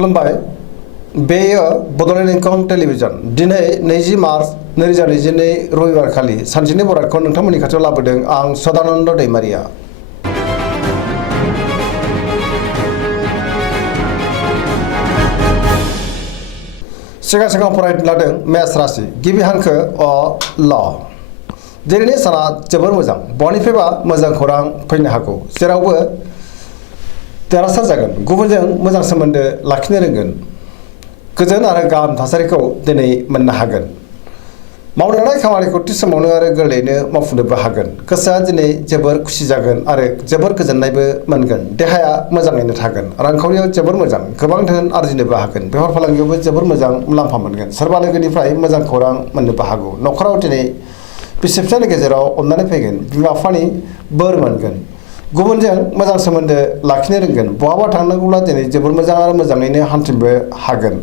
खुलुमबाय बेयो बड'लेण्ड इंखं टेलिभिजन दिनै 20 मार्च 2022 रबिबार खालि सानसेनि बरादखौ नोंथांमोननि खाथियाव लाबोदों आं सदानन्द दैमारिया। सिगां फरायनो लादों मेष राशि गिबि हांखो अ ल। दिनैनि साना जोबोर मोजां बयनिफ्रायबो मोजां खौरां फैनो हागौ जेरावबो देरहासार जागोन गुबुनजों मोजां सोमोन्दो लाखिनो रोंगोन गोजोन आरो गाहाम थासारिखौ दिनै मोननो हागोन मावनो लानाय खामानिखौ थि समावनो आरो गोरलैयैनो मावफुंनोबो हागोन गोसोआ दिनै जोबोर खुसि जागोन आरो जोबोर गोजोननायबो मोनगोन देहाया मोजाङैनो थागोन रांखावरियाव जोबोर मोजां गोबां धोन आरजिनोबो हागोन बेफार फालांगियावबो जोबोर मोजां मुलाम्फा मोनगोन सोरबा लोगोनिफ्राय मोजां खौरां मोननोबो हागौ न'खराव दिनै बिसि फिसायनि गेजेराव अननानै फैगोन बिमा बिफानि बोर मोनगोन गुबुनजों मोजां सोमोन्दो लाखिनो रोंगोन बहाबा थांनांगौब्ला दिनै जोबोर मोजां आरो मोजाङैनो हान्थिनोबो हागोन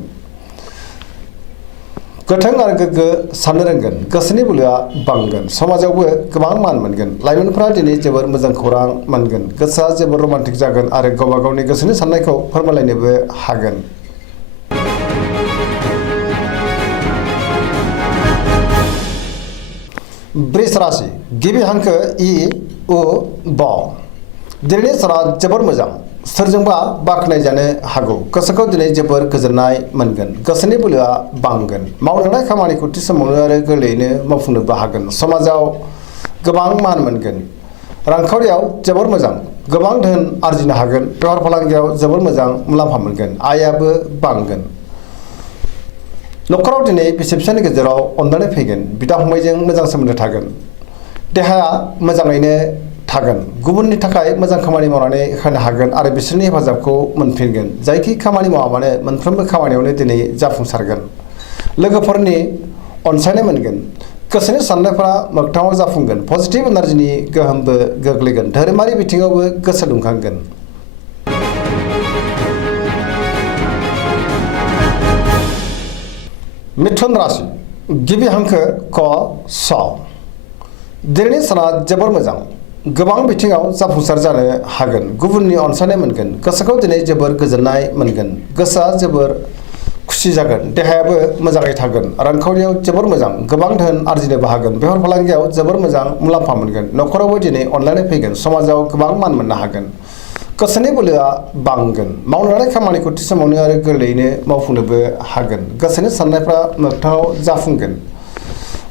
गोथों आरो गोग्गो साननो रोंगोन गोसोनि बोलोआ बांगोन समाजावबो गोबां मान मोनगोन लाइमोनफोरा दिनै जोबोर मोजां खौरां मोनगोन गोसोआ जोबोर रमान्टिक जागोन आरो गावबा गावनि गोसोनि साननायखौ फोरमायलायनोबो हागोन। वृष राशि गिबि हांखो इ उ ब। दिनैनि साना जोबोर मोजां सोरजोंबा बाख्नाय जानो हागौ गोसोखौ दिनै जोबोर गोजोननाय मोनगोन गोसोनि बोलोआ बांगोन मावनो लानाय खामानिखौ थि समावनो आरो गोरलैयैनो मावफुंनोबो हागोन समाजाव गोबां मान मोनगोन रांखावरियाव जोबोर मोजां गोबां धोन आरजिनो हागोन बेफार फालांगियाव जोबोर मोजां मुलाम्फा मोनगोन आयाबो बांगोन न'खराव दिनै बिसि फिसायनि गेजेराव अननानै फैगोन बिदा फंबायजों मोजां सोमोन्दो थागोन देहाया मोजाङैनो थागोन गुबुननि थाखाय मोजां खामानि मावनानै होनो हागोन आरो बिसोरनि हेफाजाबखौ मोनफिनगोन जायखि खामानि मावा मानो मोनफ्रोमबो खामानियावनो दिनै जाफुंसारगोन लोगोफोरनि अनसायनाय मोनगोन गोसोनि साननायफोरा मोगथाङाव जाफुंगोन पजिटिभ एनार्जिनि गोहोमबो गोग्लैगोन धोरोमारि बिथिङावबो गोसो दुंखांगोन। मिथुन राशि गिबि हांखो क स। दिनैनि साना जोबोर मोजां गोबां बिथिङाव जाफुंसार जानो हागोन गुबुननि अनसायनाय मोनगोन गोसोखौ दिनै जोबोर गोजोननाय मोनगोन गोसोआ जोबोर खुसि जागोन देहायाबो मोजाङै थागोन रांखावरियाव जोबोर मोजां गोबां धोन आरजिनोबो हागोन बेफार फालांगियाव जोबोर मोजां मुलाम्फा मोनगोन न'खरावबो दिनै अनलायनाय फैगोन समाजाव गोबां मान मोननो हागोन गोसोनि बोलोआ बांगोन मावनो लानाय खामानिखौ थि समावनो आरो गोरलैयैनो मावफुंनोबो हागोन गोसोनि साननायफ्रा मोगथाङाव जाफुंगोन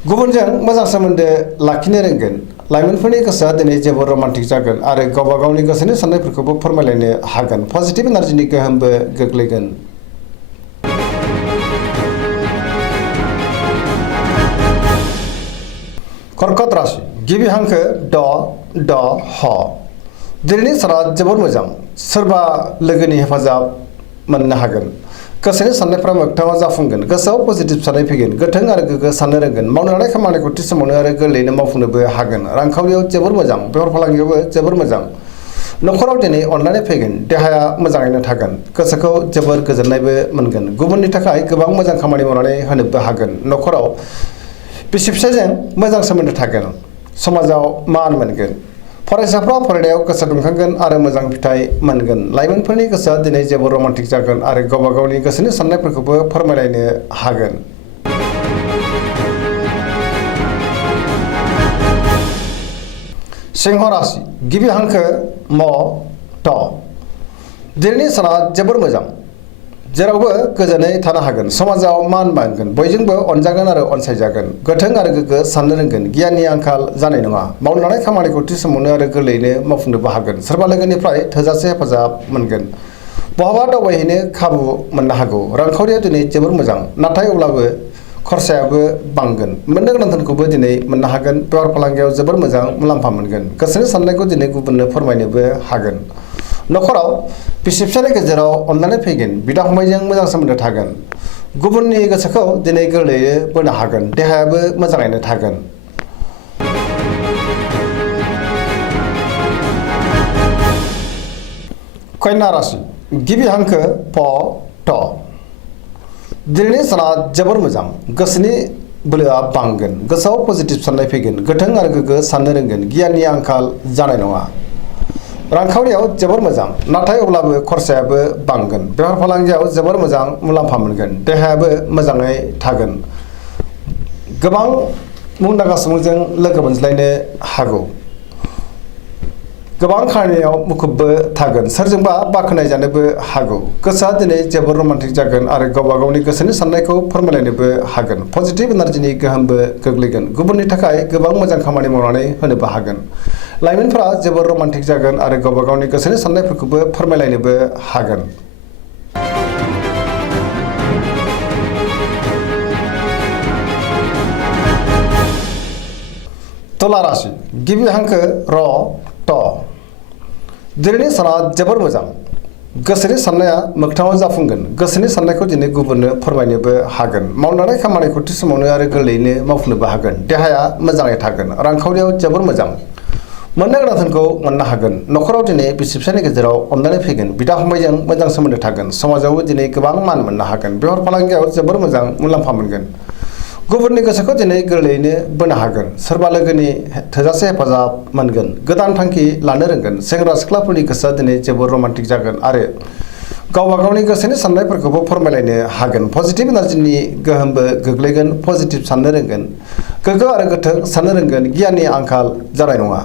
गुबुनजों मोजां सोमोन्दो लाखिनो रोंगोन लाइमोनफोरनि गोसोआ दिनै जोबोर रमान्टिक जागोन आरो गावबा गावनि गोसोनि साननायफोरखौबो फोरमायलायनो हागोन पजिटिभ एनार्जिनि गोहोमबो गोग्लैगोन। कर्कट राशि गिबि हांखो ड ड ह। दिनैनि साना जोबोर मोजां सोरबा लोगोनि हेफाजाब मोननो हागोन गोसोनि साननायफ्रा मोगथाङाव जाफुंगोन गोसोआव पजिटिभ साननाय फैगोन गोथों आरो गोग्गो साननो रोंगोन मावनो लानाय खामानिखौ थि समावनो आरो गोरलैयैनो मावफुंनोबो हागोन रांखावरियाव जोबोर मोजां बेफार फालांगियावबो जोबोर मोजां न'खराव दिनै अननानै फैगोन देहाया मोजाङैनो थागोन गोसोखौ जोबोर गोजोननायबो मोनगोन गुबुननि थाखाय गोबां मोजां खामानि मावनानै होनोबो हागोन न'खराव बिसि फिसायजों मोजां सोमोन्दो थागोन समाजाव मान मोनगोन फरायसाफ्रा फरायनायाव गोसो दुंखांगोन आरो मोजां फिथाइ मोनगोन लाइमोनफोरनि गोसोआ दिनै जोबोर रमान्टिक जागोन आरो गावबा गावनि गोसोनि साननायफोरखौबो फोरमायलायनो हागोन। सिंह राशि गिबि हांखो म ट। दिनैनि साना जोबोर मोजां जेरावबो गोजोनै थानो हागोन समाजाव मान मोनगोन बयजोंबो अनजागोन आरो अनसायजागोन गोथों आरो गोग्गो साननो रोंगोन गियाननि आंखाल जानाय नङा मावनो लानाय खामानिखौ थि समावनो आरो गोरलैयैनो मावफुंनोबो हागोन सोरबा लोगोनिफ्राय थोजासे हेफाजाब मोनगोन बहाबा दावबायहैनो खाबु मोननो हागौ रांखावरिया दिनै जोबोर मोजां नाथाय अब्लाबो खरसायाबो बांगोन मोननो गोनां धोनखौबो दिनै मोननो हागोन बेफार फालांगियाव जोबोर मोजां मुलाम्फा मोनगोन गोसोनि साननायखौ दिनै गुबुननो फोरमायनोबो हागोन न'खराव बिसि फिसायनि गेजेराव अननानै फैगोन बिदा फंबायजों मोजां सोमोन्दो थागोन गुबुननि गोसोखौ दिनै गोरलैयै बोनो हागोन देहायाबो मोजाङैनो थागोन। कन्या राशि गिबि हांखो प ट। दिनैनि साना जोबोर मोजां गोसोनि बोलोआ बांगोन गोसोआव पजिटिभ साननाय फैगोन गोथों आरो गोग्गो साननो रोंगोन गियाननि आंखाल जानाय नङा रांखावरियाव जोबोर मोजां नाथाय अब्लाबो खरसायाबो बांगोन बेफार फालांगियाव जोबोर मोजां मुलाम्फा मोनगोन देहायाबो मोजाङै थागोन गोबां मुंदांखा सुबुंजों लोगो मोनज्लायनो हागौ गोबां खामानियाव मुखुबबो थागोन सोरजोंबा बाख्नाय जानोबो हागौ गोसोआ दिनै जोबोर रमान्टिक जागोन आरो गावबा गावनि गोसोनि साननायखौ फोरमायलायनोबो हागोन पजिटिभ एनार्जिनि गोहोमबो गोग्लैगोन गुबुननि थाखाय गोबां मोजां खामानि मावनानै होनोबो हागोन लाइमोनफोरा जोबोर रमान्टिक जागोन आरो गावबा गावनि गोसोनि साननायफोरखौबो फोरमायलायनोबो हागोन तुला राशि गिबि हांखो र ट दिनैनि साना जोबोर मोजां गोसोनि साननाया मोगथाङाव जाफुंगोन गोसोनि साननायखौ दिनै गुबुननो फोरमायनोबो हागोन मावनानै खामानिखौ थि समावनो आरो गोरलैयैनो मावफुंनोबो हागोन देहाया मोजाङै थागोन रांखावरियाव जोबोर मोजां मोननो गोनां धोनखौ मोननो हागोन नखराव दिनै बिसि फिसायनि गेजेराव अनलायनाय फैगोन बिदा फंबायजों मोजां सोमोन्दो थागोन समाजावबो दिनै गोबां मान मोननो हागोन बेफार फालांगियाव जोबोर मोजां मुलाम्फा मोनगोन गुबुननि गोसोखौ दिनै गोरलैयैनो बोनो हागोन सोरबा लोगोनि थोजासे हेफाजाब मोनगोन गोदान थांखि लानो रोंगोन सेंग्रा सिख्लाफोरनि गोसोआ दिनै जोबोर रमान्टिक जागोन आरो गावबा गावनि गोसोनि साननायफोरखौबो फोरमायलायनो हागोन पजिटिभ एनार्जिनि गोहोमबो गोग्लैगोन पजिटिभ साननो रोंगोन गोग्गो आरो गोथों साननो रोंगोन गियाननि आंखाल जानाय नङा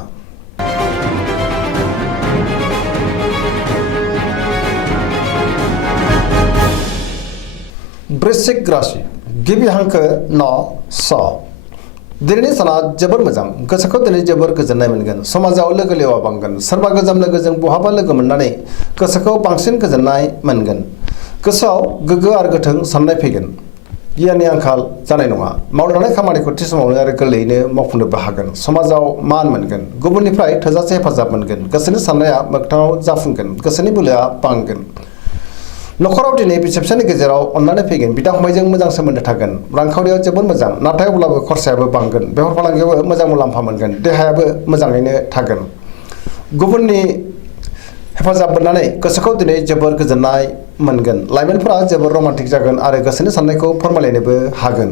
वृश्चिक राशि गिबि हांखो न स दिनैनि साना जोबोर मोजां गोसोखौ दिनै जोबोर गोजोननाय मोनगोन समाजाव लोगो लेवा बांगोन सोरबा गोजाम लोगोजों बहाबा लोगो मोननानै गोसोखौ बांसिन गोजोननाय मोनगोन गोसोआव गोग्गो आरो गोथों साननाय फैगोन गियाननि आंखाल जानाय नङा मावनानै खामानिखौ थि समावनो आरो गोरलैयैनो मावफुंनोबो हागोन समाजाव मान मोनगोन गुबुननिफ्राय थोजासे हेफाजाब मोनगोन गोसोनि साननाया मोगथाङाव जाफुंगोन गोसोनि बोलोआ बांगोन नखराव दिनै बिसि फिसायनि गेजेराव अनलायनाय फैगोन बिदा फंबायजों मोजां सोमोन्दो थागोन रांखावरियाव जोबोर मोजां नाथाय अब्लाबो खरसायाबो बांगोन बेफार फालांगियावबो मोजां मुलाम्फा मोनगोन देहायाबो मोजाङैनो थागोन गुबुननि हेफाजाब मोननानै गोसोखौ दिनै जोबोर गोजोननाय मोनगोन लाइमोनफोरा जोबोर रमान्टिक जागोन आरो गोसोनि साननायखौ फोरमायलायनोबो हागोन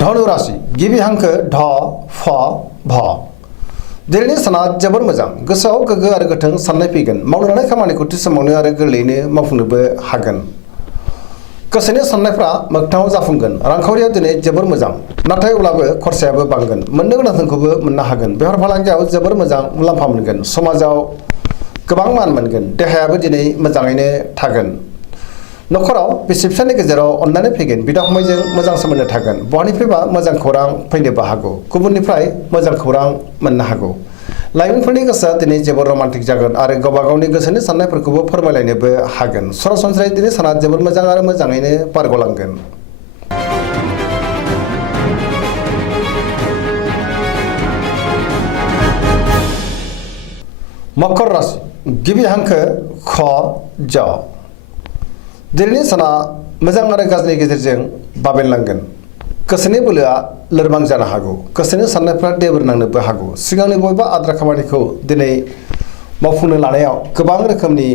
धनु राशि गिबि हांखो ध फ भ दिनैनि साना जोबोर मोजां गोसोआव गोग्गो आरो गोथों साननाय फैगोन मावनानै खामानिखौ थि समावनो आरो गोरलैयैनो मावफुंनोबो हागोन गोसोनि साननायफ्रा मोगथाङाव जाफुंगोन रांखावरियाव दिनै जोबोर मोजां नाथाय अब्लाबो खरसायाबो बांगोन मोननो गोनां धोनखौबो मोननो हागोन बेफार फालांगियाव जोबोर मोजां मुलाम्फा मोनगोन समाजाव गोबां मान मोनगोन देहायाबो दिनै मोजाङैनो थागोन नखराव बिसि फिसायनि गेजेराव अनलायनाय फैगोन बिदा फंबायजों मोजां सोमोन्दो थागोन बहानिफ्रायबा मोजां खौरां फैनोबो हागौ गुबुननिफ्राय मोजां खौरां मोननो हागौ लाइमोनफोरनि गोसोआ दिनै जोबोर रमान्टिक जागोन आरो गावबा गावनि गोसोनि साननायफोरखौबो फोरमायलायनोबो हागोन सरासनस्रायै दिनै साना जोबोर मोजां आरो मोजाङैनो बारग'लांगोन मकर राशि गिबि हांखो ख ज दिनैनि साना मोजां आरो गाज्रिनि गेजेरजों बाबेनलांगोन गोसोनि बोलोआ लोरबां जानो हागौ गोसोनि साननायफ्रा देबोर नांनोबो हागौ सिगांनि बबेबा आद्रा खामानिखौ दिनै मावफुंनो लानायाव गोबां रोखोमनि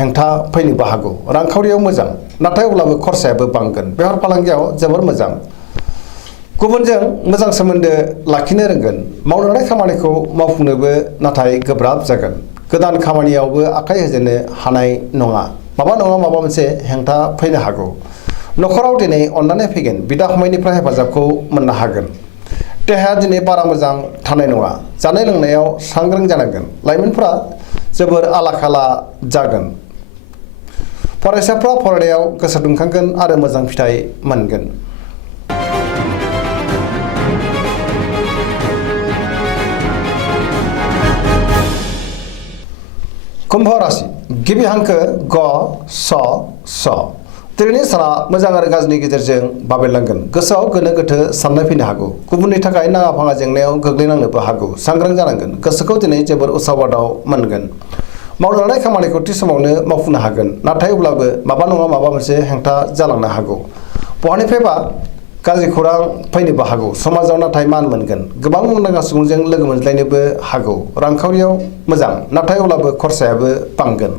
हेंथा फैनोबो हागौ रांखावरियाव मोजां नाथाय अब्लाबो खरसायाबो बांगोन बेफार फालांगियाव जोबोर मोजां गुबुनजों मोजां सोमोन्दो लाखिनो रोंगोन मावनानै खामानिखौ मावफुंनोबो नाथाय गोब्राब जागोन गोदान खामानियावबो आखाइ होजेननो हानाय नङा माबा नङा माबा मोनसे हेंथा फैनो हागौ नखराव दिनै अननानै फैगोन बिदा फंबायनिफ्राय हेफाजाबखौ मोननो हागोन देहाया दिनै बारा मोजां थानाय नङा जानाय लोंनायाव सांग्रां जानांगोन लाइमोनफोरा जोबोर आला खाला जागोन फरायसाफ्रा फरायनायाव गोसो दुंखांगोन आरो मोजां फिथाइ मोनगोन कुम्भ राशि गिबि हांखो ग स स दिनैनि साना मोजां आरो गाज्रिनि गेजेरजों बाबेनलांगोन गोसोआव गोनो गोथो साननाय फैनो हागौ गुबुननि थाखाय नाङा फाङा जेंनायाव गोग्लैनांनोबो हागौ सांग्रां जानांगोन गोसोखौ दिनै जोबोर उसाव-बादाव मोनगोन मावनो लानाय खामानिखौ थि समावनो मावफुंनो हागोन नाथाय अब्लाबो माबा नङा माबा मोनसे हेंथा जालांनो हागौ बहानिफ्रायबा गाज्रि खौरां फैनोबो हागौ समाजाव नाथाय मान मोनगोन गोबां मुंदांखा सुबुंजों लोगो मोनज्लायनोबो हागौ रांखावरियाव मोजां नाथाय अब्लाबो खरसायाबो बांगोन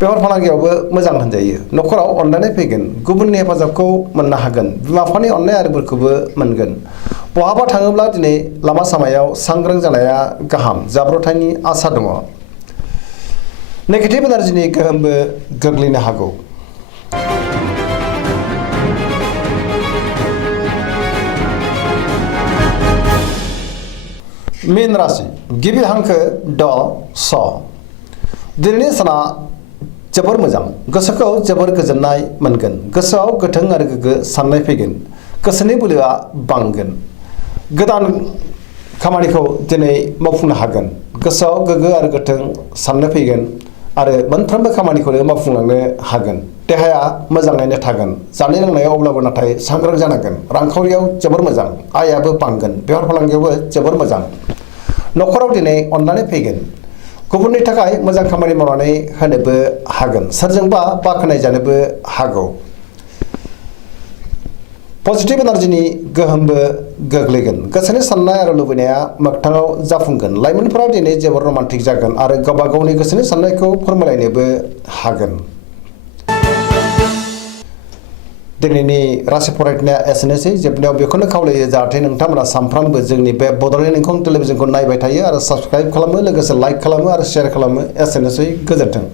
बेफार फालांगियावबो मोजां होनजायो। न'खराव अनलायनाय फैगोन, गुबुननि हेफाजाबखौ मोननो हागोन, बिमा बिफानि अननाय आरिफोरखौबो मोनगोन। बहाबा थाङोब्ला दिनै लामा सामायाव सांग्रां जानाया गाहाम, जाब्रबथायनि आसा दङ। नेगेटिभ एनार्जिनि गोहोमबो गोग्लैनो हागौ। मीन राशि गिबि हांखो ड स। दिनैनि साना जोबोर मोजां, गोसोखौ जोबोर गोजोननाय मोनगोन। गोसोआव गोथों आरो गोग्गो साननाय फैगोन, गोसोनि बोलोआ बांगोन। गोदान खामानिखौ दिनै मावफुंनो हागोन। गोसोआव गोग्गो आरो गोथों साननो फैगोन आरो मोनफ्रोमबो खामानिखौनो मावफुंलांनो हागोन। देहाया मोजाङैनो थागोन। जानाय लोंनायाव अब्लाबो नाथाय सांग्रां जानांगोन। रांखावरियाव जोबोर मोजां, आयाबो बांगोन। बेफार फालांगियावबो जोबोर मोजां। न'खराव दिनै अननानै फैगोन। गुबुननि थाखाय मोजां खामानि मावनानै होनोबो हागोन। सोरजोंबा बाख्नाय जानोबो हागौ। पजिटिभ एनार्जिनि गोहोमबो गोग्लैगोन। गोसोनि साननाय आरो लुबैनाया मोगथाङाव जाफुंगोन। लाइमोनफोरा दिनै जोबोर रमान्टिक जागोन आरो गावबा गावनि गोसोनि साननायखौ फोरमायलायनोबो हागोन। दिनैनि राशि फरायनाया एसेनोसै। जोबनायाव बेखौनो खावलायो जाहाथे नोंथांमोना सानफ्रामबो जोंनि बे बड'लेण्ड इंखं टेलिभिजनखौ नायबाय थायो आरो साबस्क्राइब खालामो, लोगोसे लाइक खालामो आरो शेयार खालामो। एसेनोसै, गोजोन्थों।